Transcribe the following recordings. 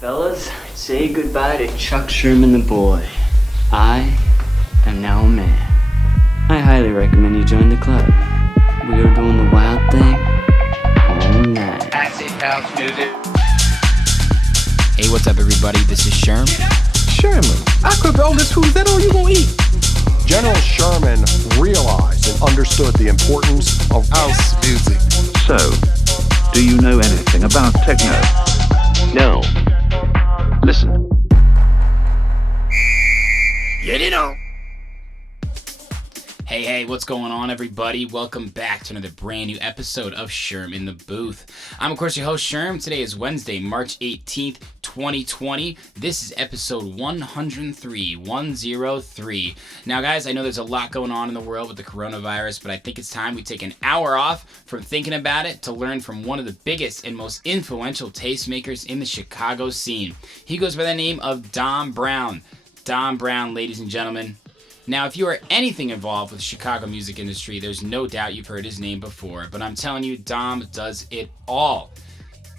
Fellas, say goodbye to Chuck Sherman the boy. I am now a man. I highly recommend you join the club. We are doing the wild thing all night. Acid house music. Hey, what's up, everybody? This is Sherm. Sherman, I cooked all this food. Is that all you gonna eat? General Sherman realized and understood the importance of house music. So, do you know anything about techno? No. Listen. Get it on. Hey, what's going on, everybody? Welcome back to another brand new episode of Sherm in the Booth. I'm, of course, your host, Sherm. Today is Wednesday, March 18th, 2020. This is episode 103. Now, guys, I know there's a lot going on in the world with the coronavirus, but I think it's time we take an hour off from thinking about it to learn from one of the biggest and most influential tastemakers in the Chicago scene. He goes by the name of Dom Brown. Dom Brown, ladies and gentlemen. Now, if you are anything involved with the Chicago music industry, there's no doubt you've heard his name before, but I'm telling you, Dom does it all.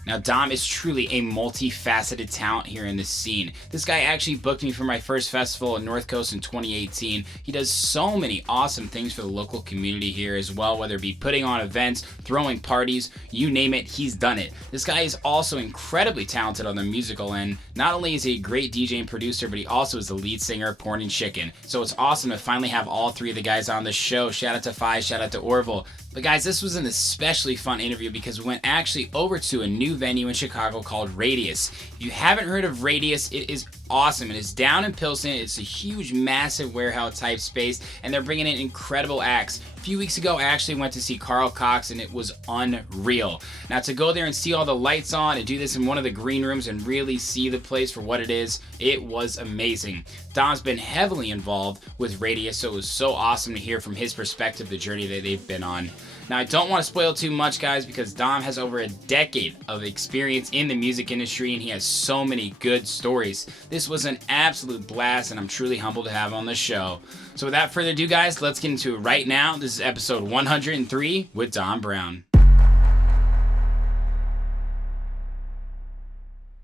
Now, Dom is truly a multifaceted talent here in this scene. This guy actually booked me for my first festival in North Coast in 2018. He does so many awesome things for the local community here as well, whether it be putting on events, throwing parties, you name it, he's done it. This guy is also incredibly talented on the musical end. Not only is he a great DJ and producer, but he also is the lead singer of Porn and Chicken. So it's awesome to finally have all three of the guys on the show. Shout out to Fi, shout out to Orville. But guys, this was an especially fun interview because we went actually over to a new venue in Chicago called Radius. If you haven't heard of Radius, it is awesome. It is down in Pilsen. It's a huge, massive warehouse type space, and they're bringing in incredible acts. A few weeks ago, I actually went to see Carl Cox, and it was unreal. Now, to go there and see all the lights on and do this in one of the green rooms and really see the place for what it is, it was amazing. Dom's been heavily involved with Radius, so it was so awesome to hear from his perspective the journey that they've been on. Now, I don't want to spoil too much, guys, because Dom has over a decade of experience in the music industry, and he has so many good stories. This was an absolute blast, and I'm truly humbled to have him on the show. So without further ado, guys, let's get into it right now. This is episode 103 with Dom Brown.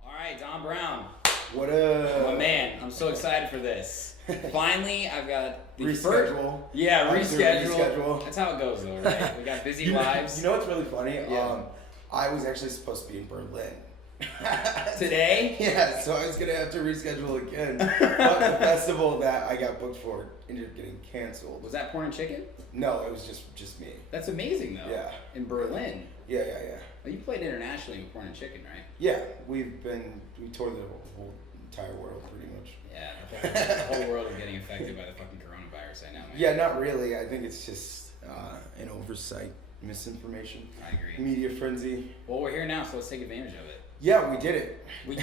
All right, Dom Brown. What up? My man, I'm so excited for this. Finally, I've got the reschedule. Reschedule. That's how it goes, though, right? We got busy lives. You know what's really funny? Yeah. I was actually supposed to be in Berlin. Today? Yeah, so I was going to have to reschedule again. But the festival that I got booked for ended up getting canceled. Was that Porn and Chicken? No, it was just me. That's amazing, though. Yeah. In Berlin. Yeah. Well, you played internationally with Porn and Chicken, right? Yeah, we toured the whole entire world pretty much. Yeah, the whole world is getting affected by the fucking coronavirus right now, man. Yeah, not really. I think it's just an oversight, misinformation. I agree. Media frenzy. Well, we're here now, so let's take advantage of it. Yeah, we did it. We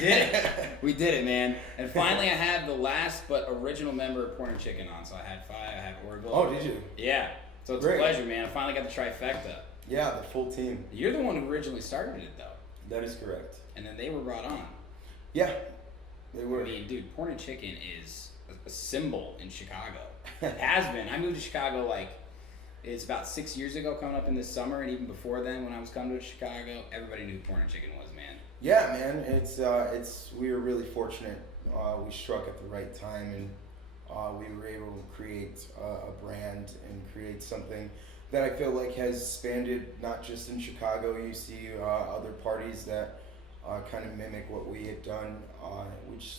did it, man. And finally, I had the last but original member of Porn and Chicken on. So I had Fi, I had Orville. Oh, did you? Yeah. So it's Great. a pleasure, man. I finally got the trifecta. Yeah, the full team. You're the one who originally started it, though. That is correct. And then they were brought on. Yeah, they were. I mean, dude, Porn and Chicken is a symbol in Chicago. It has been. I moved to Chicago it's about 6 years ago, coming up in this summer, and even before then, when I was coming to Chicago, everybody knew who Porn and Chicken was, man. Yeah, man. It's we were really fortunate. We struck at the right time, and we were able to create a brand and create something that I feel like has expanded not just in Chicago. You see other parties that kind of mimic what we had done, which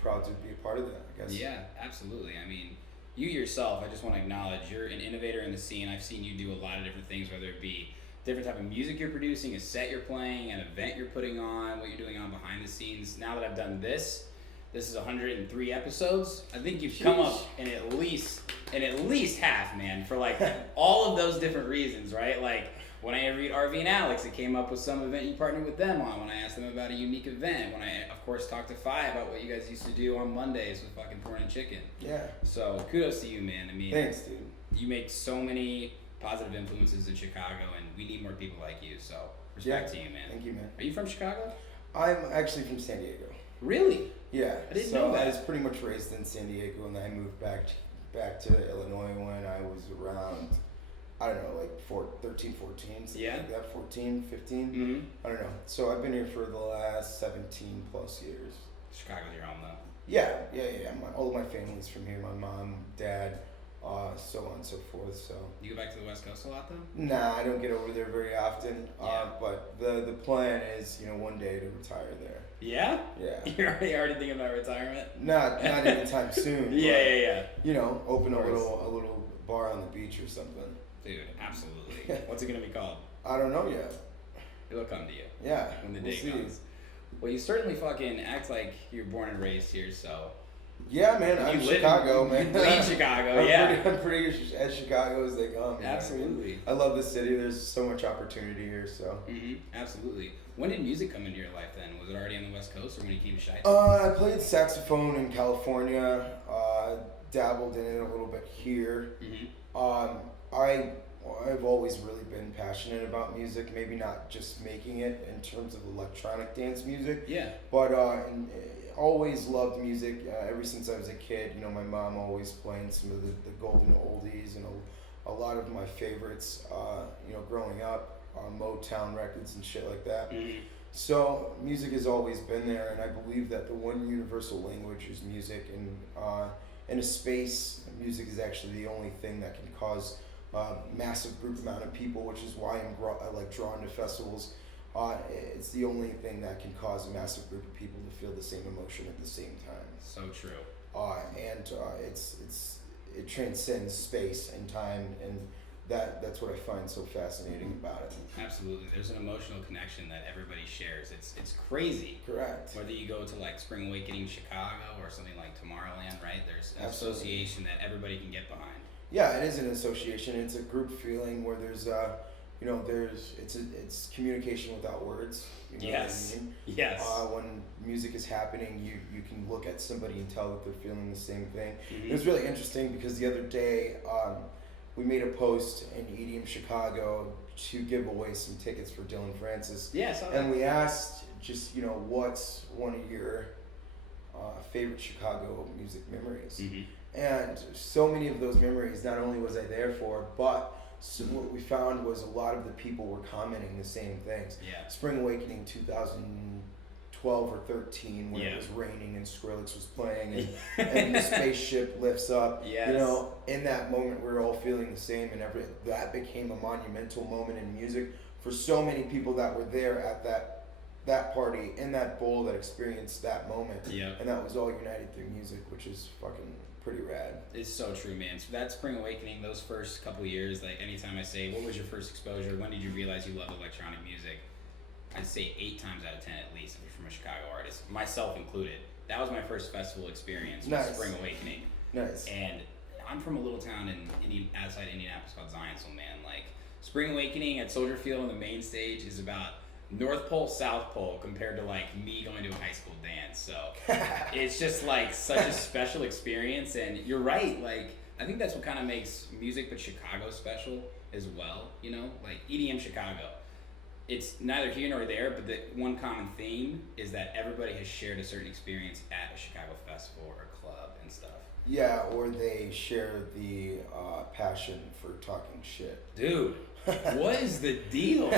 proud to be a part of that, I guess. Yeah, absolutely. I mean, you yourself, I just want to acknowledge, you're an innovator in the scene. I've seen you do a lot of different things, whether it be different type of music you're producing, a set you're playing, an event you're putting on, what you're doing on behind the scenes. Now that I've done this is 103 episodes. I think you've come up in at least half, man, for all of those different reasons, right? Like when I interviewed RV and Alex, it came up with some event you partnered with them on. When I asked them about a unique event, when I of course talked to Fi about what you guys used to do on Mondays with fucking Porn and Chicken. Yeah. So kudos to you, man. I mean, thanks, dude. You make so many positive influences in Chicago, and we need more people like you. So respect to you, man. Thank you, man. Are you from Chicago? I'm actually from San Diego. Really? Yeah. I didn't know that. I was pretty much raised in San Diego, and then I moved back to Illinois when I was around I don't know, like 13, 14, something Yeah. like that, 14, 15. Mm-hmm. I don't know. So I've been here for the last 17 plus years. Chicago's your home, though. Yeah. All of my family's from here. My mom, dad, so on and so forth. So. You go back to the West Coast a lot, though? Nah, I don't get over there very often. Yeah. But the plan is, one day to retire there. Yeah? Yeah. You're already thinking about retirement? Not anytime soon. Yeah. But, open a little bar on the beach or something. Dude, absolutely. What's it gonna be called? I don't know yet. It'll come to you. Yeah. When the we'll day see. comes. Well, you certainly fucking act like you're born and raised here, so. Yeah, man. I'm Chicago, man. You bleed Chicago, yeah. I'm pretty as Chicago as they come. Absolutely. I love the city. There's so much opportunity here, so. Mm-hmm. Absolutely. When did music come into your life then? Was it already on the West Coast or when you came to Chi? I played saxophone in California. Dabbled in it a little bit here. Mm-hmm. I've always really been passionate about music. Maybe not just making it in terms of electronic dance music. Yeah. But always loved music ever since I was a kid. My mom always playing some of the golden oldies and a lot of my favorites. Growing up, Motown records and shit like that. Mm-hmm. So music has always been there, and I believe that the one universal language is music. And in a space, music is actually the only thing that can cause massive group amount of people, which is why I like drawn to festivals. It's the only thing that can cause a massive group of people to feel the same emotion at the same time. So true. It transcends space and time, and that's what I find so fascinating about it. Absolutely. There's an emotional connection that everybody shares. It's crazy. Correct. Whether you go to like Spring Awakening Chicago or something like Tomorrowland, right? There's an Absolutely. association that everybody can get behind. Yeah, it is an association. It's a group feeling where there's it's communication without words. You know Yes. what I mean? Yes. When music is happening, you can look at somebody and tell that they're feeling the same thing. Mhm. It was really interesting because the other day we made a post in EDM Chicago to give away some tickets for Dylan Francis. Yeah, I saw that. And we asked just what's one of your favorite Chicago music memories. Mm-hmm. And so many of those memories, not only was I there for, but what we found was a lot of the people were commenting the same things. Yeah. Spring Awakening 2012 or 13, when Yeah. it was raining and Skrillex was playing, and the spaceship lifts up. Yes. In that moment, we were all feeling the same, and that became a monumental moment in music for so many people that were there at that party, in that bowl, that experienced that moment. Yeah. And that was all united through music, which is fucking pretty rad. It's so true, man. So that Spring Awakening, those first couple of years, like anytime I say, what was your first exposure? When did you realize you loved electronic music? I'd say 8 times out of 10 at least, if you're from a Chicago artist, myself included. That was my first festival experience, was Nice. Spring Awakening. Nice. And I'm from a little town outside Indianapolis called Zionsville, man. Like, Spring Awakening at Soldier Field on the main stage is about North Pole, South Pole compared to like me going to a high school dance. So it's just like such a special experience. And you're right, like I think that's what kind of makes music but Chicago special as well, like EDM Chicago. It's neither here nor there, but the one common theme is that everybody has shared a certain experience at a Chicago festival or a club and stuff. Yeah, or they share the passion for talking shit. Dude, what is the deal?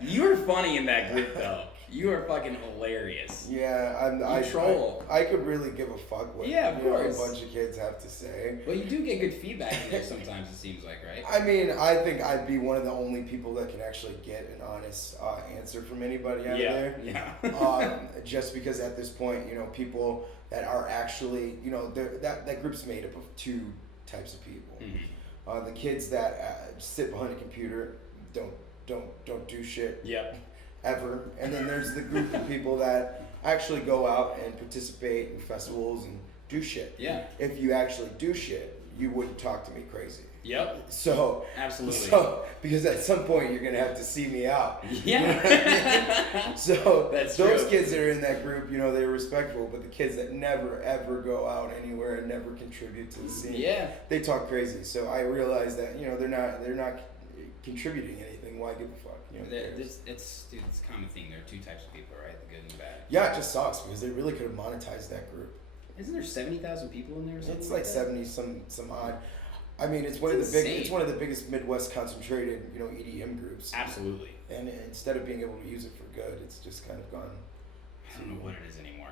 You're funny in that group, though. You are fucking hilarious. Yeah, I troll. I could really give a fuck what Yeah, of course. a bunch of kids have to say. Well, you do get good feedback in there sometimes, it seems like, right? I mean, I think I'd be one of the only people that can actually get an honest answer from anybody out there. Yeah. Just because at this point, people that are actually, that group's made up of 2 types of people. Mm-hmm. The kids that sit behind a computer, don't do shit. Yep. Ever. And then there's the group of people that actually go out and participate in festivals and do shit. Yeah. If you actually do shit, you wouldn't talk to me crazy. Yep. So Absolutely. Because at some point you're gonna have to see me out. Yeah. So That's those true. kids that are in that group, they're respectful, but the kids that never ever go out anywhere and never contribute to the scene, Yeah. they talk crazy. So I realize that they're not contributing anything. Why give a fuck? It's a common thing. There are 2 types of people, right? The good and the bad. Yeah, it just sucks because they really could have monetized that group. Isn't there 70,000 people in there or something? It's like 70 some odd. I mean, it's one of the biggest Midwest concentrated, EDM groups. Absolutely. And instead of being able to use it for good, it's just kind of gone. I don't know what it is anymore.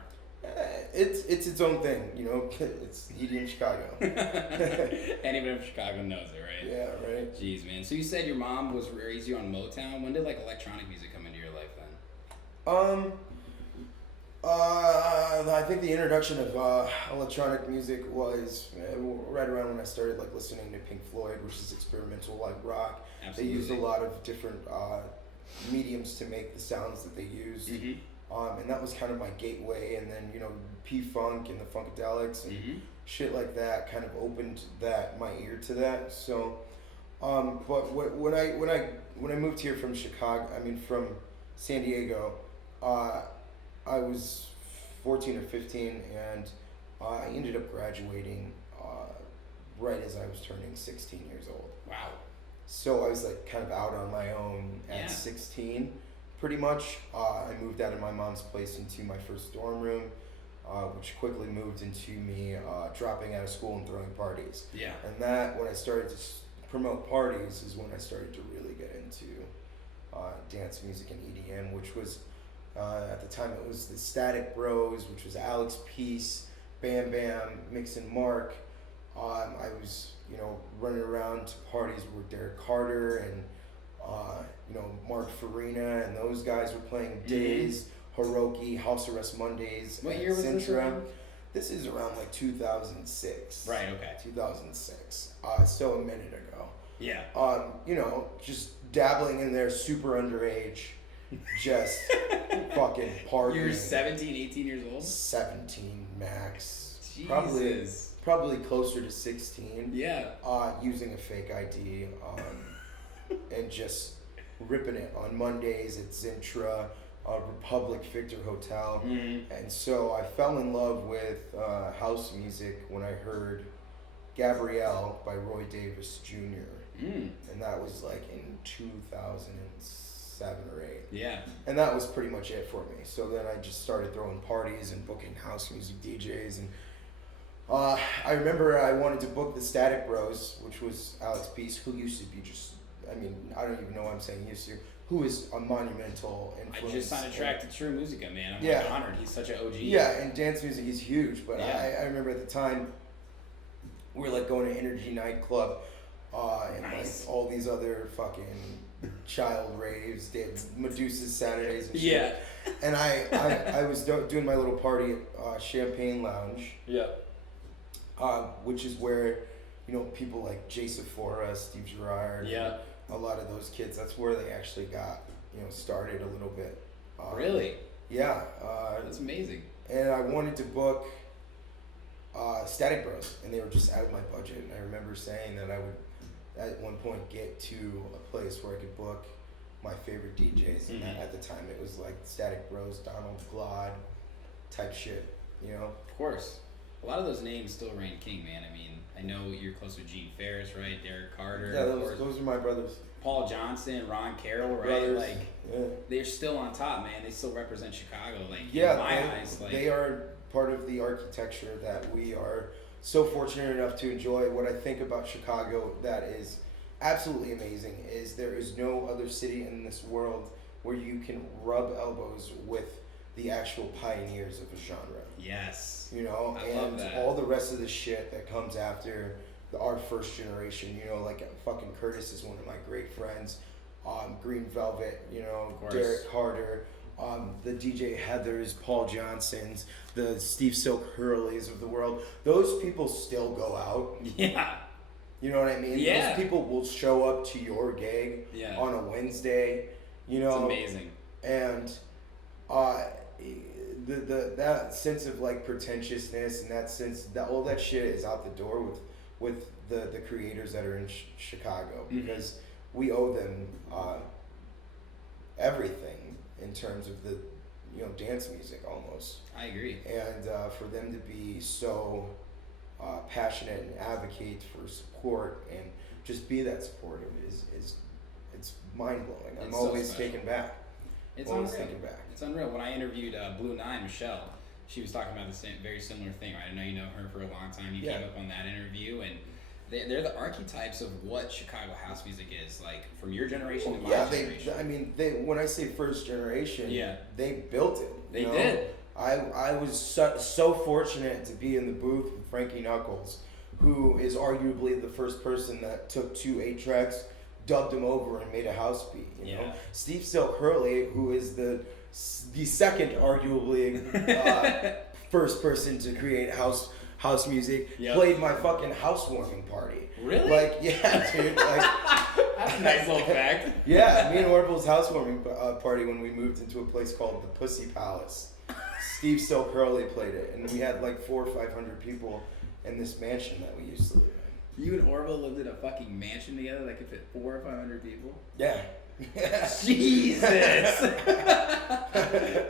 It's its own thing, It's EDM Chicago. Anybody from Chicago knows it, right? Yeah, right. Jeez, man. So you said your mom was raised you on Motown. When did electronic music come into your life then? I think the introduction of electronic music was right around when I started listening to Pink Floyd, which is experimental rock. Absolutely. They used a lot of different mediums to make the sounds that they used. Mm-hmm. And that was kind of my gateway, and then P-Funk and the Funkadelics and shit like that kind of opened my ear to that. So, but when I moved here from from San Diego, I was 14 or 15, and I ended up graduating right as I was turning 16 years old. Wow. So I was kind of out on my own at 16. Pretty much, I moved out of my mom's place into my first dorm room, which quickly moved into me dropping out of school and throwing parties. Yeah. And that, when I started to promote parties, is when I started to really get into dance music and EDM, which was, at the time, it was the Static Bros, which was Alex Peace, Bam Bam, Mix and Mark. I was, running around to parties with Derek Carter and Mark Farina, and those guys were playing Days, Hiroki, House Arrest Mondays. What year was this around? This is around 2006. Right, okay. 2006. So a minute ago. Yeah. Just dabbling in there, super underage, just fucking partying. You're 17, 18 years old? 17 max. Jesus. Probably closer to 16. Yeah. Using a fake ID. And just ripping it on Mondays at Zintra, Republic Victor Hotel. Mm-hmm. And so I fell in love with house music when I heard Gabrielle by Roy Davis Jr. And that was in 2007 or 8. Yeah. And that was pretty much it for me. So then I just started throwing parties and booking house music DJs. And I remember I wanted to book the Static Bros, which was Alex Peace, who used to be I don't even know what I'm saying used to, who is a monumental influence. I just signed a track to True Musica, man. I'm honored. He's such an OG. Yeah, and dance music, he's huge. But yeah. I remember at the time, we were going to Energy Nightclub, and nice. All these other fucking child raves, Medusa's Saturdays and shit. Yeah. And I was doing my little party at Champagne Lounge. Yeah. Which is where, people like Jay Sephora, Steve Gerrard, a lot of those kids, that's where they actually got, started a little bit. Really? Yeah. That's amazing. And I wanted to book Static Bros, and they were just out of my budget. And I remember saying that I would, at one point, get to a place where I could book my favorite DJs. And at the time, it was Static Bros, Donald Glod type shit, Of course. A lot of those names still reign king, man. I mean, I know you're close with Gene Ferris, right? Derek Carter. Yeah, those are my brothers. Paul Johnson, Ron Carroll, right? Brothers, they're still on top, man. They still represent Chicago. In my eyes, they are part of the architecture that we are so fortunate enough to enjoy. What I think about Chicago that is absolutely amazing is there is no other city in this world where you can rub elbows with the actual pioneers of a genre. Yes. I love and that. all the rest of the shit that comes after our first generation, fucking Curtis is one of my great friends, Green Velvet, Derek Carter, the DJ Heathers, Paul Johnsons, the Steve Silk Hurleys of the world. Those people still go out. Yeah. You know what I mean? Yeah. Those people will show up to your gig on a Wednesday. It's amazing. And that sense of pretentiousness and that sense that all that shit is out the door with the creators that are in Chicago, because we owe them everything in terms of the dance music almost. I agree. And for them to be so passionate and advocate for support and just be that supportive is it's mind blowing. I'm always taken back. It's always unreal. taken back. It's unreal. When I interviewed Blue Nine, Michelle, she was talking about the same, very similar thing, right? I know you know her for a long time. You came up on that interview, and they're the archetypes of what Chicago house music is, like from your generation to my Yeah, generation. I mean, when I say first generation, Yeah. they built it. They did. I was so fortunate to be in the booth with Frankie Knuckles, who is arguably the first person that took 2 8-tracks, dubbed them over, and made a house beat. You know, Steve Silk Hurley, who is the second arguably first person to create house music, played my fucking housewarming party. Really? Like, yeah, dude. Like, that's a nice little fact. Yeah, me and Orville's housewarming party when we moved into a place called the Pussy Palace. Steve Silk Hurley played it, and we had like 400 or 500 people in this mansion that we used to live in. You and Orville lived in a fucking mansion together that could fit 400 or 500 people? Yeah. Jesus!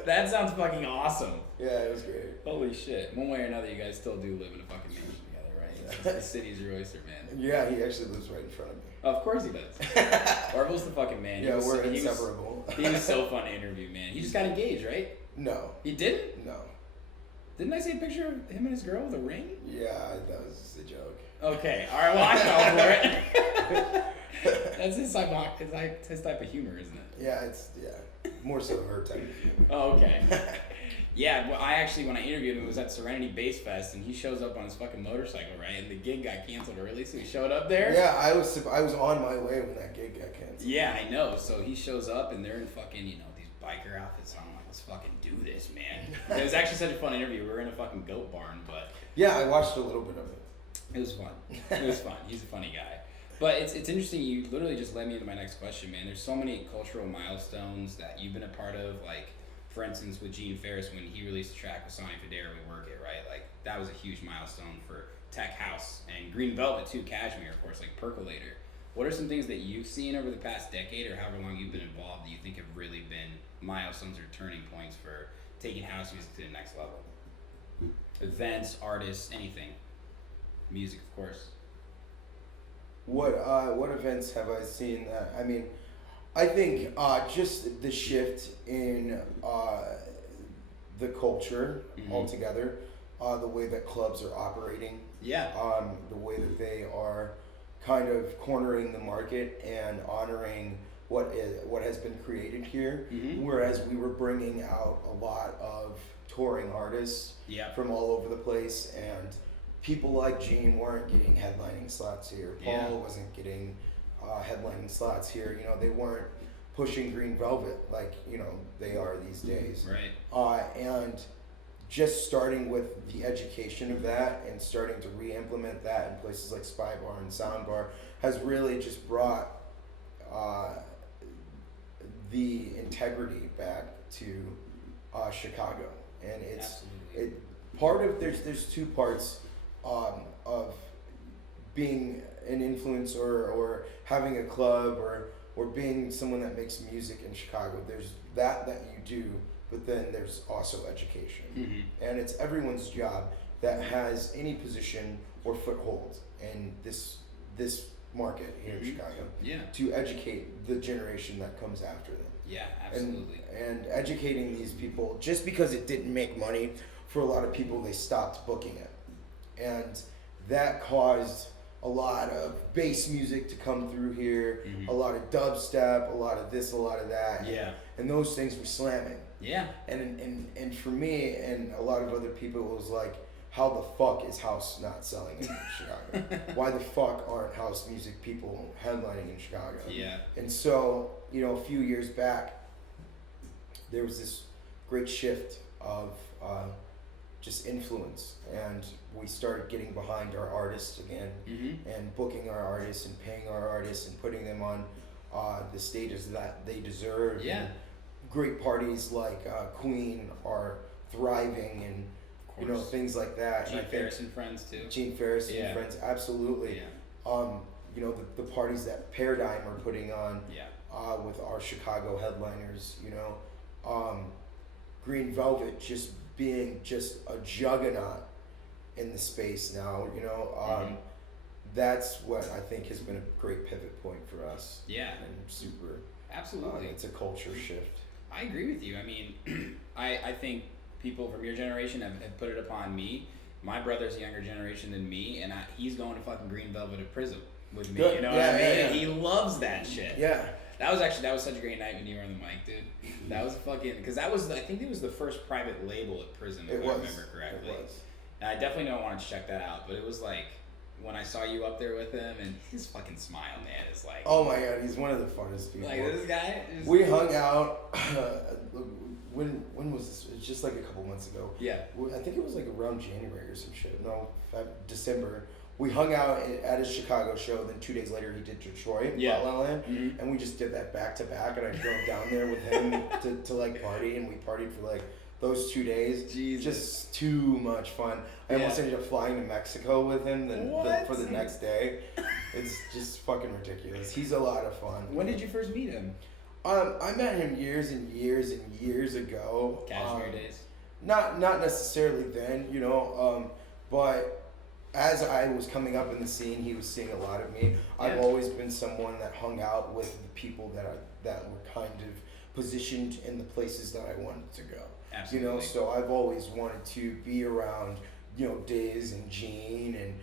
That sounds fucking awesome. Yeah, it was great. Holy shit. One way or another, you guys still do live in a fucking mansion together, right? The city's your oyster, man. Yeah, he actually lives right in front of me. Of course he does. Orville's the fucking man. Yeah, we're inseparable. He was so fun to interview, man. He just got engaged, right? No. He didn't? No. Didn't I see a picture of him and his girl with a ring? Yeah, that was just a joke. Okay, alright, well I fell for it. That's his type of humor, isn't it? Yeah, it's more so her type of humor. Oh, okay. Yeah, well, when I interviewed him, it was at Serenity Bass Fest, and he shows up on his fucking motorcycle, right? And the gig got canceled early, so he showed up there. Yeah, I was on my way when that gig got canceled. Yeah, I know. So he shows up, and they're in fucking, these biker outfits. So I'm like, let's fucking do this, man. It was actually such a fun interview. We were in a fucking goat barn, but... Yeah, I watched a little bit of it. It was fun. It was fun. He's a funny guy. But it's interesting. You literally just led me into my next question, man. There's so many cultural milestones that you've been a part of. Like, for instance, with Gene Ferris, when he released a track with Sonny Fodera, We Work It, right? Like, that was a huge milestone for tech house. And Green Velvet, too, Cashmere, of course, like Percolator. What are some things that you've seen over the past decade or however long you've been involved that you think have really been milestones or turning points for taking house music to the next level? Events, artists, anything. Music, of course. What events have I seen that? I mean, I think just the shift in the culture altogether, the way that clubs are operating. Yeah. The way that they are kind of cornering the market and honoring what has been created here, whereas we were bringing out a lot of touring artists from all over the place, and people like Gene weren't getting headlining slots here. Paul wasn't getting headlining slots here. You know, they weren't pushing Green Velvet like, they are these days. Right. And just starting with the education of that and starting to re-implement that in places like Spy Bar and Soundbar has really just brought the integrity back to Chicago. And it's there's two parts of being an influencer or having a club or being someone that makes music in Chicago. There's that you do, but then there's also education. And it's everyone's job that has any position or foothold in this market here in Chicago to educate the generation that comes after them. Yeah, absolutely. And educating these people, just because it didn't make money, for a lot of people, they stopped booking it. And that caused a lot of bass music to come through here, a lot of dubstep, a lot of this, a lot of that. Yeah. And those things were slamming. Yeah. And for me and a lot of other people, it was like, how the fuck is house not selling in Chicago? Why the fuck aren't house music people headlining in Chicago? Yeah. And so, a few years back, there was this great shift of just influence, and we started getting behind our artists again, and booking our artists and paying our artists and putting them on the stages that they deserve. Yeah. And great parties like Queen are thriving, and things like that. Gene Ferris and Friends too. Gene Ferris and Friends, absolutely. Yeah. The parties that Paradigm are putting on with our Chicago headliners, Green Velvet just being just a juggernaut in the space now, that's what I think has been a great pivot point for us. Yeah. And super. Absolutely. It's a culture shift. I agree with you. I mean, I think people from your generation have put it upon me my brother's a younger generation than me, and he's going to fucking Green Velvet at Prism with me. Good. You know Yeah, what I mean? yeah. He loves that shit. Yeah. That was such a great night when you were on the mic, dude. That was fucking, because I think it was the first private label at Prism, if I remember correctly. It was. And I definitely don't want to check that out, but it was like, when I saw you up there with him, and his fucking smile, man, is like... Oh my god, he's one of the funnest people. Like, this guy... We hung out, when was this? It was just like a couple months ago. Yeah. I think it was like around January or some shit. No, December. We hung out at his Chicago show, then 2 days later he did Detroit, Yeah. La La Land, and we just did that back to back, and I drove down there with him to like party, and we partied for like those 2 days. Jesus. Just too much fun. I almost ended up flying to Mexico with him for the next day. It's just fucking ridiculous. He's a lot of fun. When did you first meet him? I met him years and years and years ago. Cashmere days? Not necessarily then, you know, but as I was coming up in the scene, he was seeing a lot of me. Yeah. I've always been someone that hung out with the people that were kind of positioned in the places that I wanted to go. Absolutely. You know, so I've always wanted to be around, you know, Days and Gene and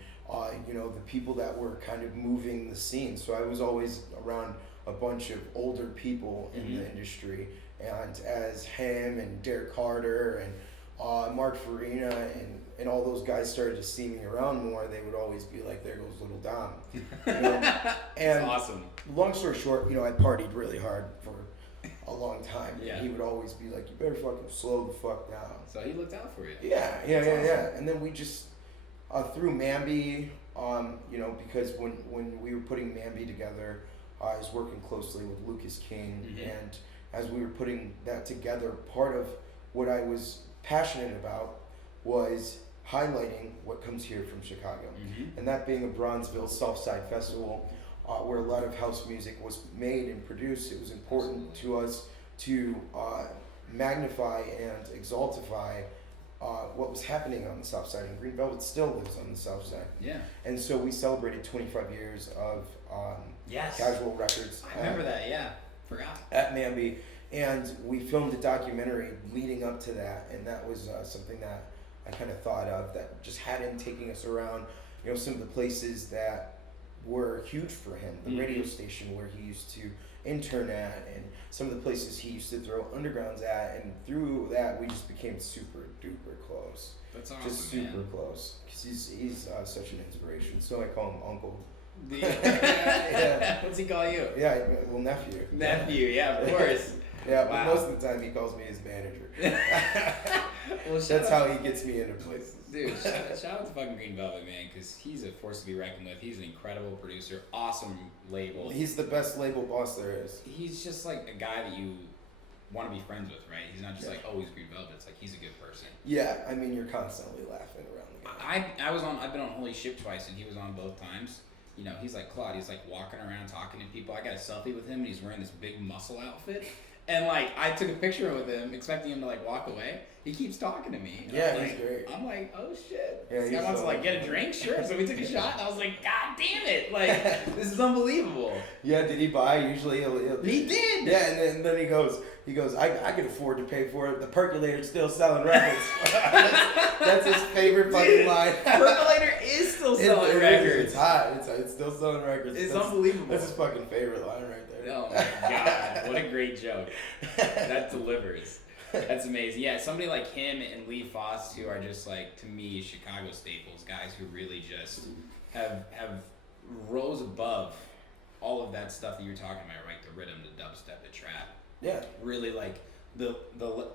you know, the people that were kind of moving the scene. So I was always around a bunch of older people in the industry, and as him and Derek Carter and Mark Farina and all those guys started to see me around more, they would always be like, "There goes little Dom." You know? And That's awesome. Long story short, you know, I partied really hard for a long time. Yeah. And he would always be like, "You better fucking slow the fuck down." So he looked out for you. Yeah. And then we just through Mamby, you know, because when we were putting Mamby together, I was working closely with Lucas King, and as we were putting that together, part of what I was passionate about was highlighting what comes here from Chicago, and that being a Bronzeville Southside Festival, where a lot of house music was made and produced. It was important to us to magnify and exaltify what was happening on the South Side, and Green Velvet still lives on the South Side. Yeah. And so we celebrated 25 years of Yes. Casual Records. I remember that, yeah. Forgot. At Mamby, and we filmed a documentary leading up to that, and that was something that I kind of thought of, that just had him taking us around, you know, some of the places that were huge for him, the radio station where he used to intern at, and some of the places he used to throw undergrounds at, and through that we just became super duper close. That's awesome, Just super man. close, because he's such an inspiration. So I call him Uncle. Yeah. What's he call you? Yeah, well, nephew. Nephew, yeah, of course. Yeah, Wow. but most of the time he calls me his manager. Well, That's how he gets me into places. Dude, shout out to fucking Green Velvet, man, because he's a force to be reckoned with. He's an incredible producer, awesome label. He's the best label boss there is. He's just like a guy that you want to be friends with, right? He's not just like, oh, he's Green Velvet. It's like, he's a good person. Yeah, I mean, you're constantly laughing around the guy. I've been on Holy Ship twice, and he was on both times. You know, he's like Claude. He's like walking around talking to people. I got a selfie with him, and he's wearing this big muscle outfit. And like, I took a picture with him, expecting him to like walk away. He keeps talking to me. Yeah, I'm he's like, great. I'm like, oh shit. Yeah, This guy he's wants to like get a drink, sure. So we took a shot, and I was like, God damn it! Like, this is unbelievable. Yeah, did he buy? Usually he'll He did. Yeah, and then he goes, I can afford to pay for it. The Percolator's still selling records. that's his favorite fucking line. Percolator is still selling records. It's hot. It's still selling records. It's That's unbelievable. That's his fucking favorite line right there. Oh my god, what a great joke. That delivers. That's amazing. Yeah, somebody like him and Lee Foss, who are just like, to me, Chicago staples, guys who really just have rose above all of that stuff that you're talking about, right? The rhythm, the dubstep, the trap. Yeah. Really like the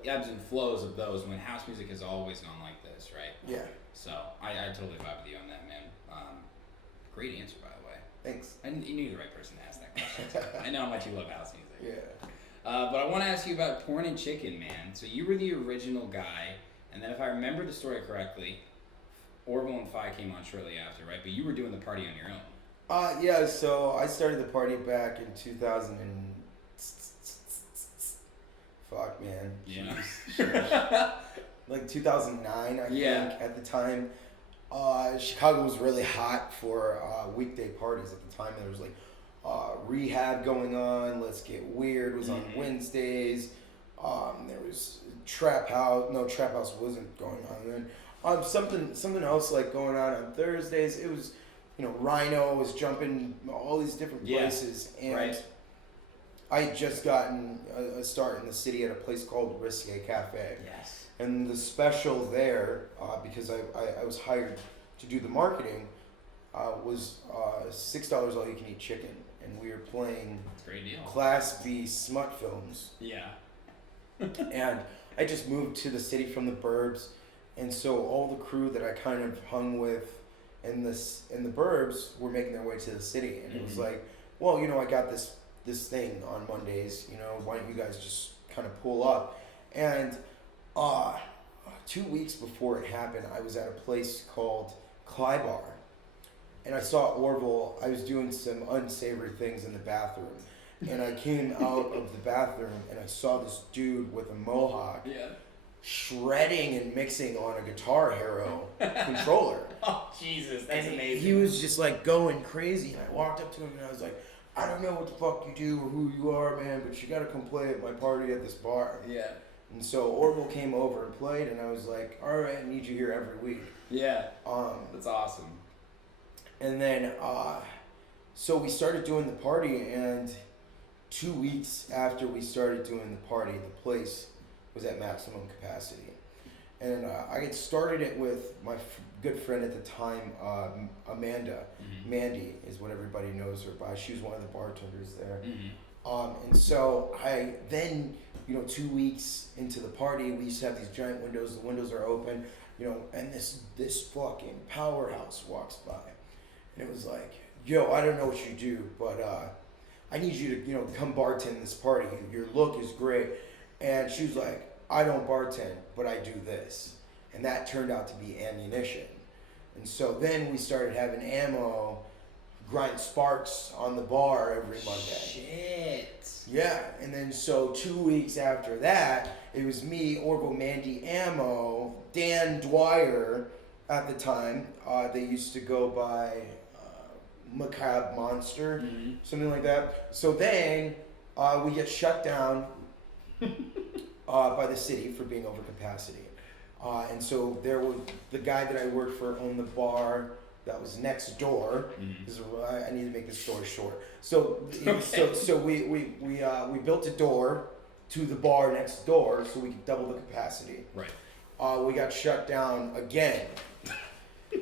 ebbs and flows of those when house music has always gone like this, right? Yeah. So I totally vibe with you on that, man. Great answer, by the way. Thanks. You knew the right person to ask that question. I know how much you love house music. Yeah. But I want to ask you about Porn and Chicken, man. So you were the original guy, and then if I remember the story correctly, Orville and Phi came on shortly after, right? But you were doing the party on your own. Yeah, so I started the party back in 2000 and... Fuck, man. Yeah. Jeez. Like 2009, I think, at the time. Chicago was really hot for weekday parties at the time. There was like Rehab going on, Let's Get Weird was on Wednesdays. There was Trap House. No, Trap House wasn't going on then. Something else like going on Thursdays. It was, Rhino was jumping all these different places, and right. I had just gotten a start in the city at a place called Risque Cafe. Yes. And the special there, because I was hired to do the marketing, was $6 all you can eat chicken, and we were playing Great deal. Class B smut films. Yeah. And I just moved to the city from the burbs, and so all the crew that I kind of hung with in the burbs were making their way to the city, and it was like, well, I got this thing on Mondays, why don't you guys just kind of pull up? And 2 weeks before it happened, I was at a place called Clybar, and I saw Orville. I was doing some unsavory things in the bathroom, and I came out of the bathroom and I saw this dude with a mohawk shredding and mixing on a Guitar Hero controller. Oh, Jesus, that's and amazing. He was just like going crazy, and I walked up to him and I was like, I don't know what the fuck you do or who you are, man, but you gotta come play at my party at this bar. Yeah. And so Orville came over and played, and I was like, all right, I need you here every week. Yeah. That's awesome. And then, so we started doing the party, and 2 weeks after we started doing the party, the place was at maximum capacity. And I had started it with my good friend at the time, Amanda. Mandy is what everybody knows her by. She was one of the bartenders there. And so I then, 2 weeks into the party, we used to have these giant windows. The windows are open, and this fucking powerhouse walks by. And it was like, yo, I don't know what you do, but I need you to, come bartend this party. Your look is great. And she was like, I don't bartend, but I do this. And that turned out to be ammunition. And so then we started having ammo grind sparks on the bar every Monday. Shit. Yeah, and then so 2 weeks after that, it was me, Orville, Mandy, Ammo, Dan Dwyer at the time. They used to go by Macabre Monster, something like that. So then we get shut down by the city for being over capacity. And so there was the guy that I worked for owned the bar that was next door. I need to make this story short. So we built a door to the bar next door so we could double the capacity. Right. We got shut down again.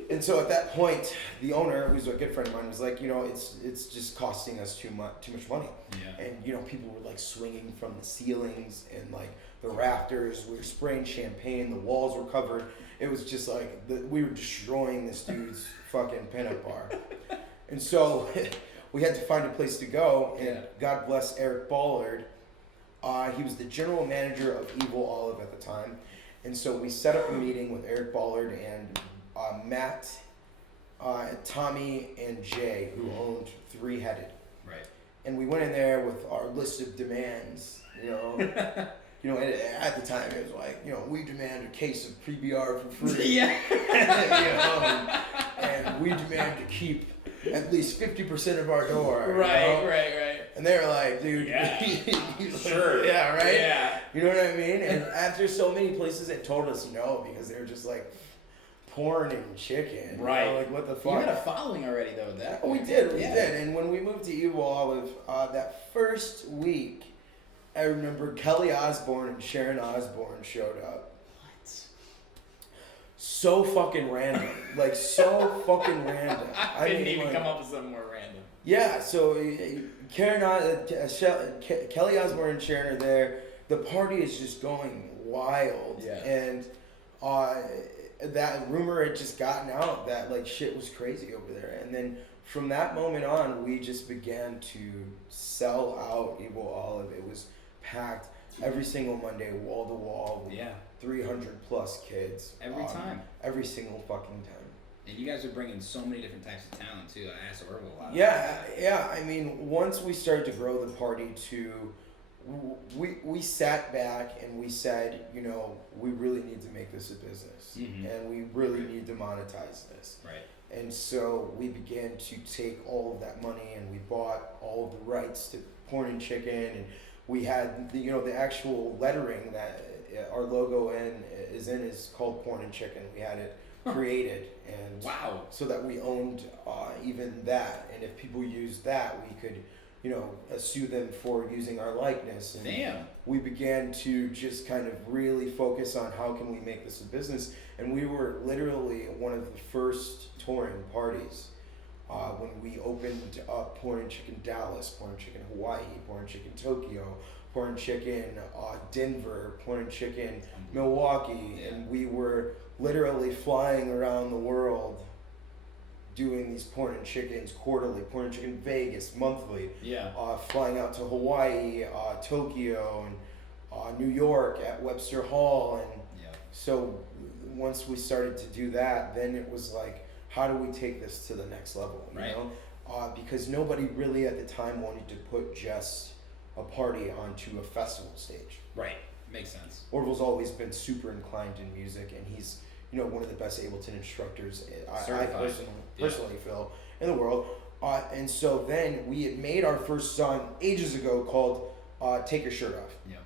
And so at that point, the owner, who's a good friend of mine, was like, it's just costing us too much money. Yeah. And people were like swinging from the ceilings and like the rafters. We were spraying champagne. The walls were covered. It was just like we were destroying this dude's fucking pinup bar. And so we had to find a place to go. And God bless Eric Ballard. He was the general manager of Evil Olive at the time. And so we set up a meeting with Eric Ballard and Matt, Tommy, and Jay, who owned Three Headed. Right. And we went in there with our list of demands, and at the time it was like, we demand a case of PBR for free. Yeah. And we demand to keep at least 50% of our door. Right. And they were like, dude, sure. Yeah, right? Yeah. You know what I mean? And after so many places that told us no because they were just like porn and chicken. Right. Like, what the fuck? You had a following already, though, that. Oh, we did. And when we moved to Evil Olive, that first week, I remember Kelly Osbourne and Sharon Osbourne showed up. What? So fucking random. Like, so fucking random. I didn't even come up with something more random. Yeah, so Kelly Osbourne and Sharon are there. The party is just going wild. Yeah. And that rumor had just gotten out that like shit was crazy over there. And then from that moment on, we just began to sell out Evil Olive. It was packed every single Monday, wall to wall. Yeah. 300 plus kids. Every time. Every single fucking time. And you guys are bringing so many different types of talent too. I asked Orville a lot. Yeah. I mean, once we started to grow the party to, we sat back and we said, we really need to make this a business, and we really need to monetize this. Right. And so we began to take all of that money and we bought all of the rights to Porn and Chicken, and we had the actual lettering that our logo is called Porn and Chicken. We had it created, and Wow. so that we owned even that. And if people used that, we could, sue them for using our likeness. And Damn. we began to just kind of really focus on how can we make this a business. And we were literally one of the first touring parties. When we opened up Porn and Chicken Dallas, Porn and Chicken Hawaii, Porn and Chicken Tokyo, Porn and Chicken Denver, Porn and Chicken Milwaukee, Yeah. and we were literally flying around the world doing these Porn and Chickens quarterly, Porn and Chicken Vegas monthly, Yeah. flying out to Hawaii, Tokyo, and New York at Webster Hall. And Yeah. so once we started to do that, then it was like, how do we take this to the next level? You Right. know? Because nobody really at the time wanted to put just a party onto a festival stage. Right. Makes sense. Orville's always been super inclined in music, and he's one of the best Ableton instructors I Certified. personally feel in the world. And so then we had made our first song ages ago called "Take Your Shirt Off." Yeah.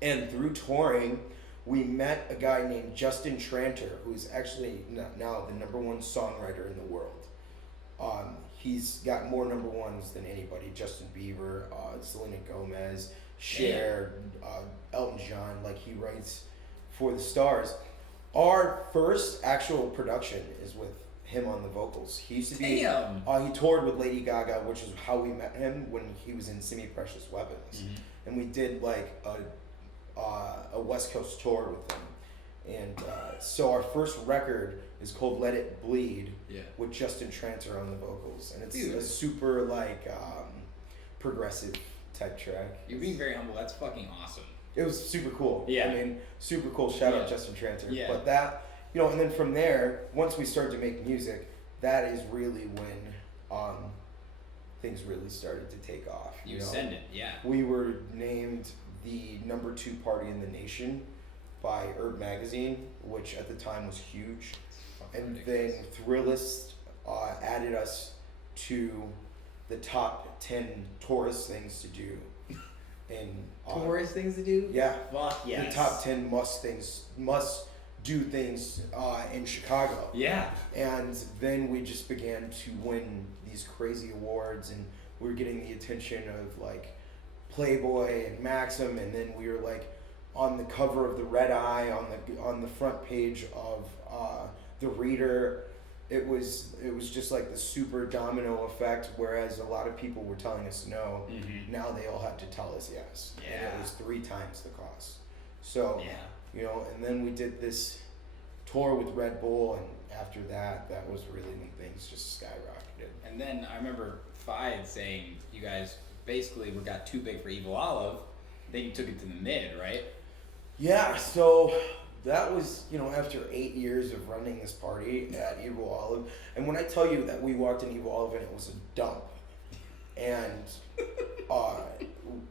And through touring, we met a guy named Justin Tranter, who's actually now the #1 songwriter in the world. He's got more #1s than anybody. Justin Bieber, Selena Gomez, Cher, Elton John. Like, he writes for the stars. Our first actual production is with him on the vocals. He used to be. Damn. He toured with Lady Gaga, which is how we met him when he was in Semi Precious Weapons, and we did like a West Coast tour with him. And so our first record is called "Let It Bleed," Yeah. with Justin Tranter on the vocals, and it's Dude. a super like progressive type track. You're being very humble. That's fucking awesome. It was super cool. Yeah. I mean, super cool. Shout Yeah. out Justin Tranter. Yeah. But that, and then from there, once we started to make music, that is really when things really started to take off. You send it. Yeah. We were named the #2 party in the nation by Herb Magazine, which at the time was huge. And then Thrillist added us to the top 10 tourist things to do. In Tourist things to do? yeah, Fuck yes. the top 10 must do things in Chicago. Yeah. And then we just began to win these crazy awards, and we were getting the attention of like Playboy and Maxim, and then we were like on the cover of the Red Eye, on the front page of the Reader. It was just like the super domino effect. Whereas a lot of people were telling us no, now they all had to tell us yes, and Yeah. it was 3 times the cost. So Yeah. and then we did this tour with Red Bull, and after that was really when things just skyrocketed. And then I remember Fide saying you guys basically got too big for Evil Olive. Then you took it to the mid, right? Yeah, so that was, after 8 years of running this party at Evil Olive. And when I tell you that we walked in Evil Olive and it was a dump, and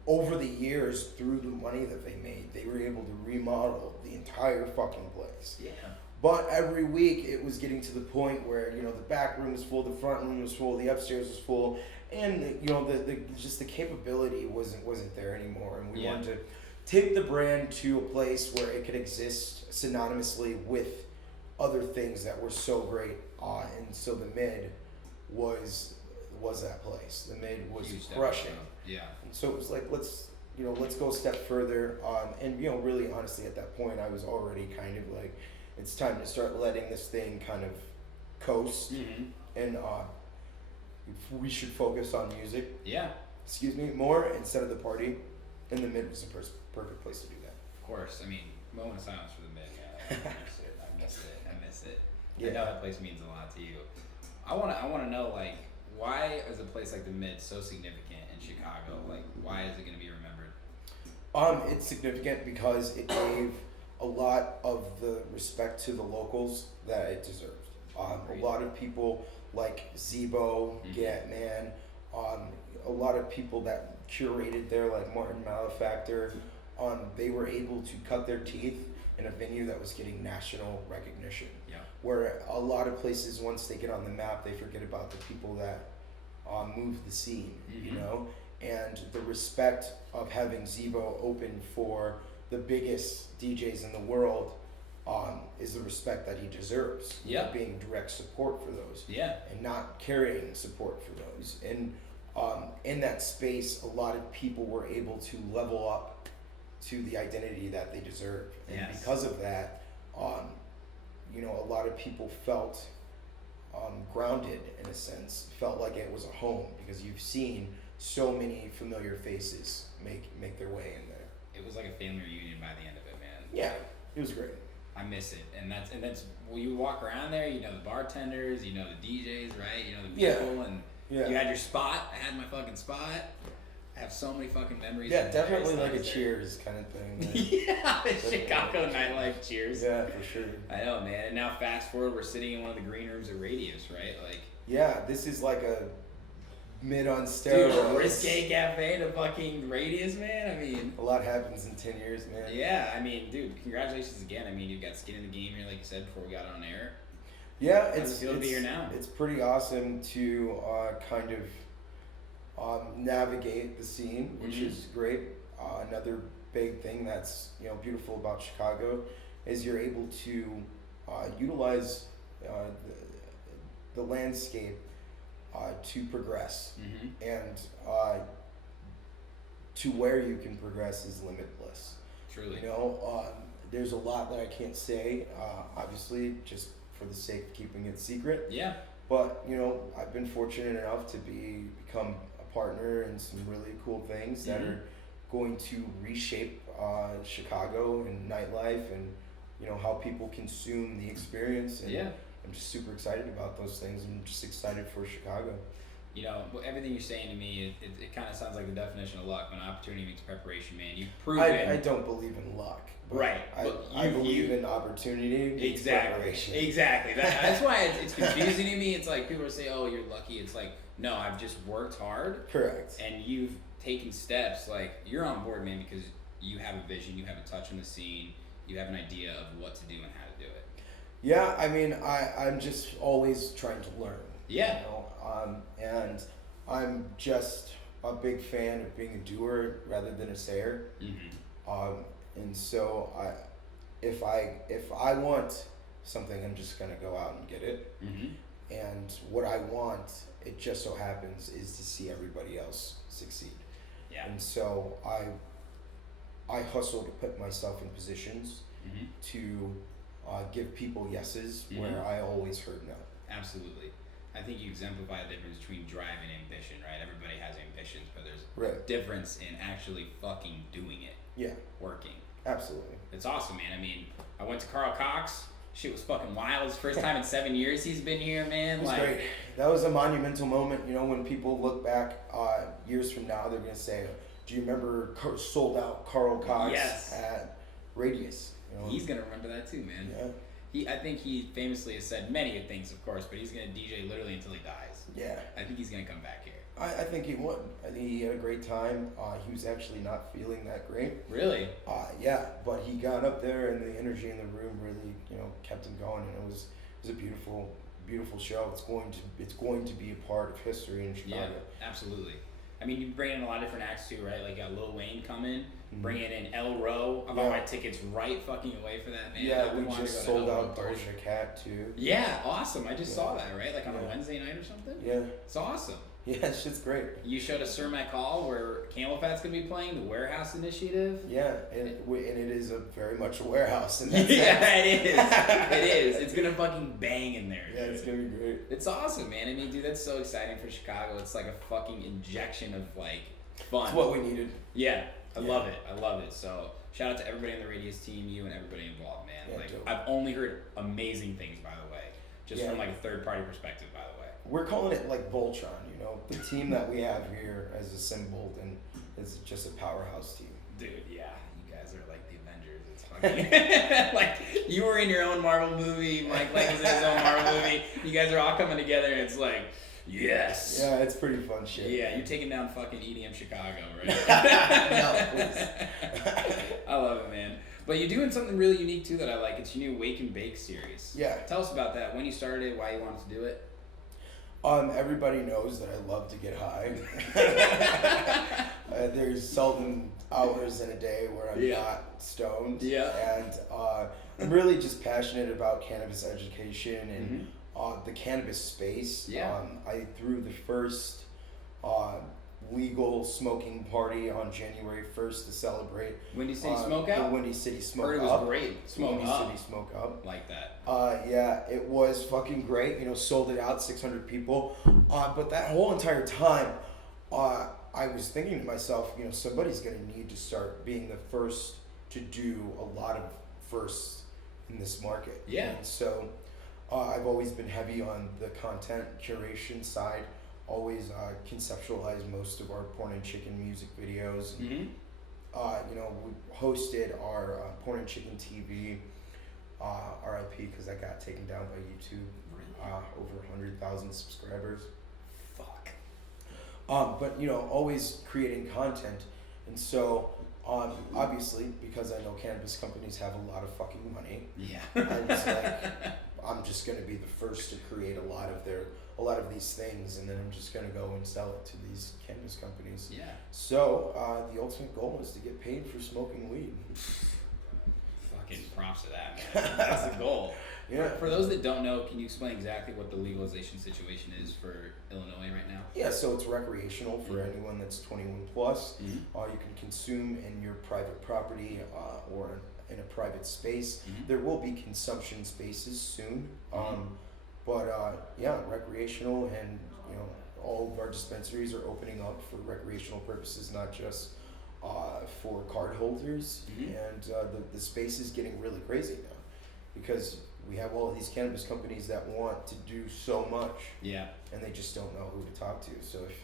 over the years, through the money that they made, they were able to remodel the entire fucking place. Yeah. But every week it was getting to the point where, the back room was full, the front room was full, the upstairs was full, and the just the capability wasn't there anymore. And we wanted to take the brand to a place where it could exist synonymously with other things that were so great. And so the Mid was that place. The Mid was Huge step crushing. up. Yeah. And so it was like, let's go a step further. And really honestly at that point I was already kind of like, it's time to start letting this thing kind of coast. And we should focus on music. Yeah. More instead of the party. And the Mid was the perfect place to do that. Of course. I mean, moment of silence for the mid. Yeah, I miss it. Yeah. I know that place means a lot to you. I wanna know, like, why is a place like the Mid so significant in Chicago? Like, why is it gonna be remembered? It's significant because it gave a lot of the respect to the locals that it deserved. A lot of people like Zebo, Gatman, a lot of people that curated there, like Martin Malefactor, they were able to cut their teeth in a venue that was getting national recognition. Yeah. Where a lot of places, once they get on the map, they forget about the people that move the scene, And the respect of having Zebo open for the biggest DJs in the world, is the respect that he deserves. Yeah. Being direct support for those. Yeah. And not carrying support for those. And in that space, a lot of people were able to level up to the identity that they deserve. And Yes. because of that, you know, a lot of people felt grounded in a sense, felt like it was a home because you've seen so many familiar faces make their way in there. It was like a family reunion by the end of it, man. Yeah, it was great. I miss it, and that's when you walk around there. You know the bartenders, you know the DJs, right? You know the people, and you had your spot. I had my fucking spot. I have so many fucking memories. Yeah, definitely like a Cheers kind of thing. Yeah, the Chicago nightlife Cheers. Yeah, for sure. I know, man. And now fast forward, we're sitting in one of the green rooms at Radius, right? Like, yeah, this is like a mid on dude, steroids. Risque Cafe to fucking Radius, man. I mean, a lot happens in 10 years, man. yeah, I mean, dude, congratulations again. I mean, you've got skin in the game here, like you said before we got on air. Yeah, How's it feel to be here now? It's pretty awesome to kind of navigate the scene, which is great. Another big thing that's beautiful about Chicago is you're able to utilize the landscape to progress, and to where you can progress is limitless. Truly. There's a lot that I can't say, obviously, just for the sake of keeping it secret. Yeah. But I've been fortunate enough to become a partner in some really cool things that are going to reshape Chicago and nightlife, and how people consume the experience. And I'm just super excited about those things. I'm just excited for Chicago. Everything you're saying to me, it kind of sounds like the definition of luck. When opportunity meets preparation, man. You've proven. I don't believe in luck. Right. I believe in opportunity. Meets preparation. Exactly. That's why it's confusing to me. It's like people say, "Oh, you're lucky." It's like, no, I've just worked hard. Correct. And you've taken steps. Like, you're on board, man, because you have a vision, you have a touch on the scene, you have an idea of what to do and how to do it. Yeah, I mean, I'm just always trying to learn. Yeah. And I'm just a big fan of being a doer rather than a sayer. And so if I want something, I'm just gonna go out and get it. And what I want, it just so happens, is to see everybody else succeed. Yeah. And so I hustle to put myself in positions to give people yeses where I always heard no. Absolutely. I think you exemplify the difference between drive and ambition, right? Everybody has ambitions, but there's Right. difference in actually fucking doing it. Yeah. Working. Absolutely. It's awesome, man. I mean, I went to Carl Cox. Shit was fucking wild. It's the first time in 7 years he's been here, man. It was great. That was a monumental moment. When people look back years from now, they're going to say, do you remember sold out Carl Cox at Radius? He's going to remember that too, man. Yeah. I think he famously has said many things, of course, but he's going to DJ literally until he dies. Yeah. I think he's going to come back here. I think he would. I think he had a great time. He was actually not feeling that great. Really? Yeah, but he got up there, and the energy in the room really, kept him going, and it was a beautiful, beautiful show. It's going to be a part of history in Chicago. Yeah, absolutely. I mean, you bring in a lot of different acts too, right? Like, you got Lil Wayne coming, bringing in El Ro. I bought my tickets right fucking away for that, man. Yeah, we just sold out Doja Cat too. Yeah, awesome. I just saw that, right? Like on a Wednesday night or something? Yeah. It's awesome. Yeah, shit's great. You showed us Sir Mac Hall, where Camel Fat's going to be playing, the Warehouse Initiative. Yeah, and it is very much a warehouse. Yeah, it is. It is. It's going to fucking bang in there. Yeah, it's going to be great. It's awesome, man. I mean, dude, that's so exciting for Chicago. It's like a fucking injection of, like, fun. It's what we needed. Yeah, I love it. I love it. So, shout out to everybody on the Radius team, you and everybody involved, man. Yeah, like, dope. I've only heard amazing things, by the way. Just from, like, a third-party perspective, by the way. We're calling it, like, Voltron, the team that we have here as assembled, and it's just a powerhouse team. Dude, yeah. You guys are like the Avengers. It's fucking... like, you were in your own Marvel movie. Mike Lang was in his own Marvel movie. You guys are all coming together, and it's like... Yes. Yeah, it's pretty fun shit. Yeah, you're taking down fucking EDM Chicago, right? No, please. I love it, man. But you're doing something really unique, too, that I like. It's your new Wake and Bake series. Yeah. Tell us about that. When you started it, why you wanted to do it. Everybody knows that I love to get high. There's seldom hours in a day where I'm not stoned. Yeah. And I'm really just passionate about cannabis education and the cannabis space. Yeah. I threw the first legal smoking party on January 1st to celebrate Windy City Smoke Out? the Windy City Smoke Heard it was Up. great. Smoke Windy Up. City Smoke Up. Like that. Yeah, it was fucking great. Sold it out, 600 people. But that whole entire time, I was thinking to myself, somebody's gonna need to start being the first to do a lot of firsts in this market. Yeah. And so, I've always been heavy on the content curation side. Always conceptualize most of our porn and chicken music videos. Mm-hmm. We hosted our Porn and Chicken TV, RIP, because that got taken down by YouTube. Over 100,000 subscribers. Fuck. But always creating content, and so obviously because I know cannabis companies have a lot of fucking money. Yeah. I was like, I'm just gonna be the first to create a lot of these things, and then I'm just gonna go and sell it to these cannabis companies. Yeah. So the ultimate goal is to get paid for smoking weed. Fucking props to that, man. That's the goal. Yeah. For those that don't know, can you explain exactly what the legalization situation is for Illinois right now? Yeah, so it's recreational for anyone that's 21 plus. Mm-hmm. You can consume in your private property or in a private space. Mm-hmm. There will be consumption spaces soon. But recreational, and all of our dispensaries are opening up for recreational purposes, not just for card holders. Mm-hmm. And the space is getting really crazy now because we have all of these cannabis companies that want to do so much. Yeah. And they just don't know who to talk to. So if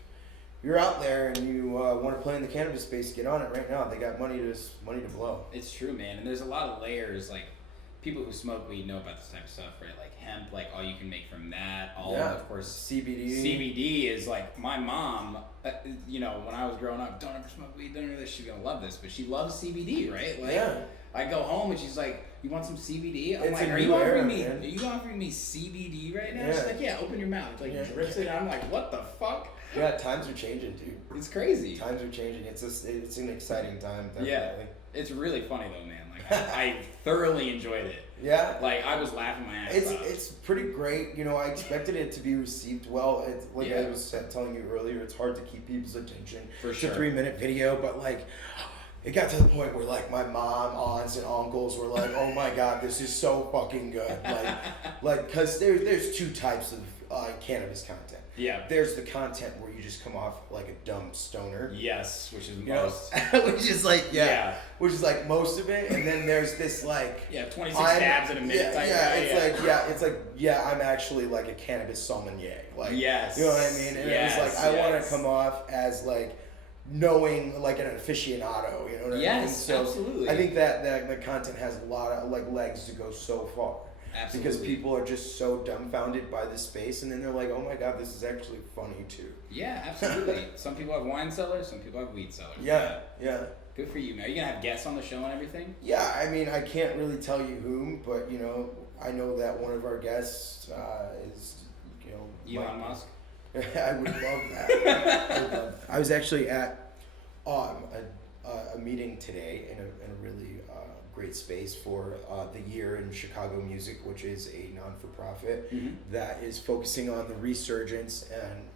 you're out there and you want to play in the cannabis space, get on it right now. They got money to blow. It's true, man. And there's a lot of layers. Like, people who smoke weed know about this type of stuff, right? Like hemp, like all you can make from that. Of course, CBD. CBD is like, my mom, when I was growing up, don't ever smoke weed, don't ever this. She's gonna love this, but she loves CBD, right? Like, I go home and she's like, "You want some CBD?" I'm like, "Are you offering me CBD right now?" Yeah. She's like, "Yeah, open your mouth." Like, drips it. I'm like, "What the fuck?" Yeah, times are changing, dude. It's crazy. Times are changing. It's an exciting time. Definitely. Yeah, it's really funny though, man. Like, I thoroughly enjoyed it. Yeah. Like, I was laughing my ass off. It's pretty great. I expected it to be received well. It's like I was telling you earlier, it's hard to keep people's attention. For sure. It's a 3-minute video, but like, it got to the point where like my mom, aunts, and uncles were like, "Oh my god, this is so fucking good!" Like, cause there's two types of cannabis content. Yeah. There's the content where you just come off like a dumb stoner. Yes, which is most. Which is like which is like most of it, and then there's this like 26 stabs in a minute. It's like I'm actually like a cannabis sommelier. Like, yes. You know what I mean? And yes, it was like I want to come off as like knowing like an aficionado. You know what I mean? Yes, So absolutely. I think that the content has a lot of like legs to go so far. Absolutely. Because people are just so dumbfounded by this space, and then they're like, "Oh my god, this is actually funny too." Yeah, absolutely. Some people have wine cellars, some people have weed cellars. Yeah. Good for you, man. Are you gonna have guests on the show and everything? Yeah, I mean, I can't really tell you whom, but I know that one of our guests is, Elon Musk. I would love that. I was actually at a meeting today in a really great space for the Year in Chicago Music, which is a non-for-profit that is focusing on the resurgence and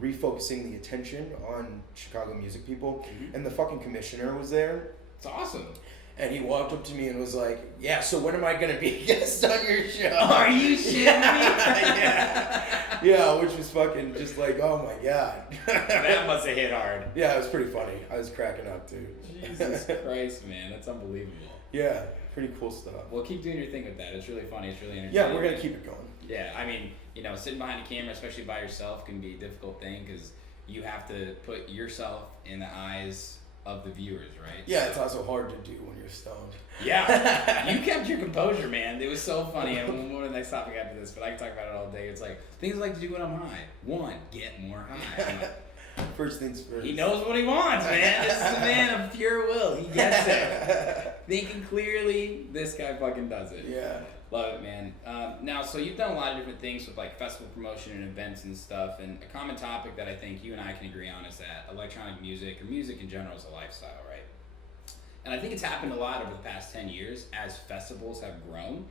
refocusing the attention on Chicago music people. And the fucking commissioner was there. It's awesome. And he walked up to me and was like, "Yeah, so when am I going to be a guest on your show?" Are you shitting me? Yeah, which was fucking just like, oh my god. That must have hit hard. Yeah, it was pretty funny. I was cracking up, dude. Jesus Christ, man. That's unbelievable. Yeah, pretty cool stuff. Well, keep doing your thing with that. It's really funny. It's really entertaining. Yeah, we're going to keep it going. Yeah, I mean, sitting behind a camera, especially by yourself, can be a difficult thing because you have to put yourself in the eyes of the viewers, right? Yeah, it's also hard to do when you're stoned. Yeah, you kept your composure, man. It was so funny. And we'll move to the next topic after this, but I can talk about it all day. It's like, things I like to do when I'm high. 1, get more high. First things first. He knows what he wants, man. This is a man of pure will. He gets it. Thinking clearly, this guy fucking does it. Yeah. Love it, man. Now, so you've done a lot of different things with like festival promotion and events and stuff, and a common topic that I think you and I can agree on is that electronic music, or music in general, is a lifestyle, right? And I think it's happened a lot over the past 10 years as festivals have grown.